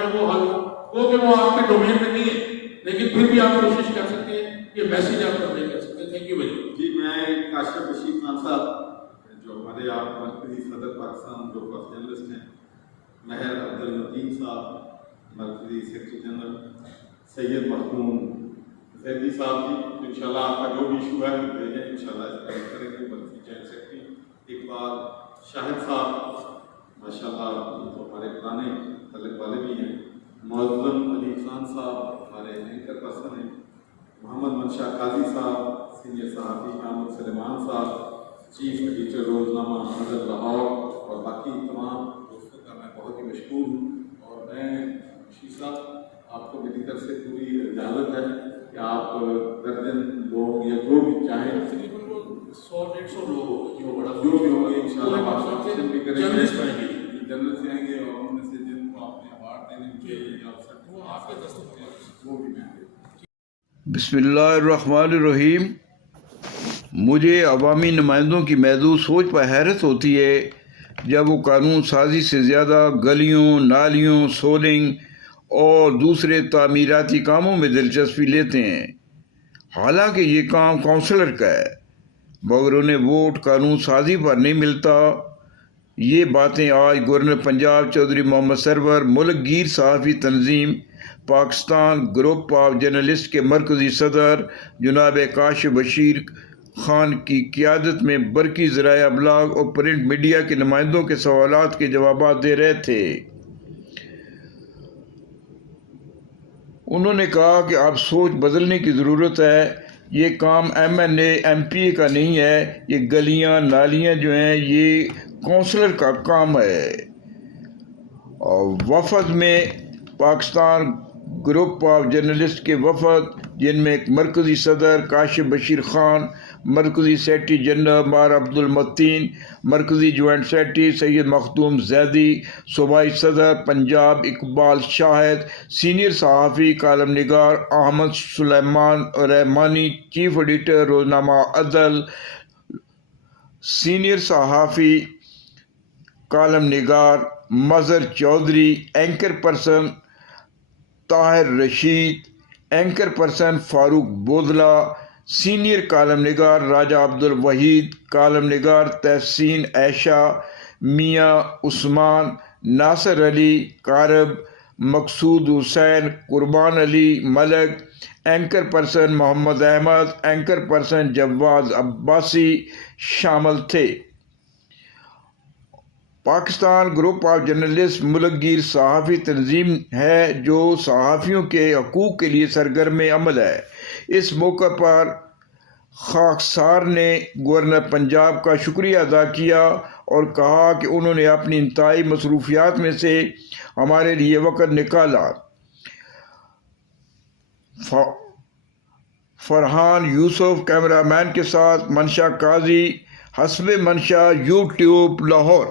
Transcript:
ہے وہ حل ہو، وہ کہ وہ آپ کے ڈومین میں نہیں ہے، لیکن پھر بھی آپ کوشش کر سکتے ہیں، یہ میسیج آپ کنوے کر سکتے ہیں۔ Thank you very much. جی میں کاشف بشیر خان صاحب جو ہمارے آپ مرکزی صدر پاکستان جو فرسٹ جرنلسٹ ہیں، مہر عبدالمتین صاحب مرکزی سیکرٹری جنرل، سید مخدوم زیدی صاحب کی انشاءاللہ آپ کا جو بھی ایشو ہے بھیجیں، انشاءاللہ اس پر کریں گے۔ مرکزی جوائنٹ سیکرٹری اقبال شاہد صاحب ماشاءاللہ تو ہمارے پرانے تعلق والے بھی ہیں، معظم علی خان صاحب ہمارے اینکر پرسن ہیں، محمد منشا قاضی صاحب سینئر صحافی، احمد سلیمان صاحب چیف ایڈیٹر روزنامہ نظر لاہور، اور باقی تمام دوستوں کا میں بہت ہی مشکور ہوں۔ اور میں بشیر صاحب آپ کو میری طرف سے پوری اجازت ہے کہ آپ درجن لوگ یا جو بھی چاہیں تقریباً 100-150 لوگ جو بھی ہوں گے انشاءاللہ آپ سے بھی کریں گے، جرنلسٹ آئیں گے، جنرل سے آئیں گے، اور ان میں سے جن کو آپ نے اوارڈ دینے کے یا وہ آپ کے دستخط وہ بھی میں بسم اللہ الرحمن الرحیم۔ مجھے عوامی نمائندوں کی محدود سوچ پر حیرت ہوتی ہے جب وہ قانون سازی سے زیادہ گلیوں، نالیوں، سولنگ اور دوسرے تعمیراتی کاموں میں دلچسپی لیتے ہیں، حالانکہ یہ کام کونسلر کا ہے، مگر انہیں ووٹ قانون سازی پر نہیں ملتا۔ یہ باتیں آج گورنر پنجاب چودھری محمد سرور ملک گیر صحافی تنظیم پاکستان گروپ آف جرنلسٹ کے مرکزی صدر جناب کاشف بشیر خان کی قیادت میں برقی ذرائع ابلاغ اور پرنٹ میڈیا کے نمائندوں کے سوالات کے جوابات دے رہے تھے۔ انہوں نے کہا کہ اب سوچ بدلنے کی ضرورت ہے، یہ کام MNA MPA کا نہیں ہے، یہ گلیاں نالیاں جو ہیں یہ کونسلر کا کام ہے۔ اور وفد میں پاکستان گروپ آف جرنلسٹ کے وفد، جن میں ایک مرکزی صدر کاشف بشیر خان، مرکزی سیکرٹری جنرل مار عبدالمتین، مرکزی جوائنٹ سیکرٹری سید مخدوم زیدی، صوبائی صدر پنجاب اقبال شاہد، سینئر صحافی کالم نگار احمد سلیمان رحمانی، چیف ایڈیٹر روزنامہ عدل، سینئر صحافی کالم نگار Mazhar Chaudhry, anchor person Tahir Rasheed, anchor person Farooq Bodla, senior کالم نگار راجہ عبدالوحید، کالم نگار تحسین عائشہ، میاں عثمان، ناصر علی کارب، مقصود حسین، قربان علی ملک، اینکر پرسن محمد احمد، اینکر پرسن جواد عباسی شامل تھے۔ پاکستان گروپ آف جرنلسٹ ملک گیر صحافی تنظیم ہے جو صحافیوں کے حقوق کے لیے سرگرم عمل ہے۔ اس موقع پر خاکسار نے گورنر پنجاب کا شکریہ ادا کیا اور کہا کہ انہوں نے اپنی انتہائی مصروفیات میں سے ہمارے لیے وقت نکالا۔ فرحان یوسف کیمرہ مین کے ساتھ منشا قاضی، حسب منشا، یوٹیوب لاہور۔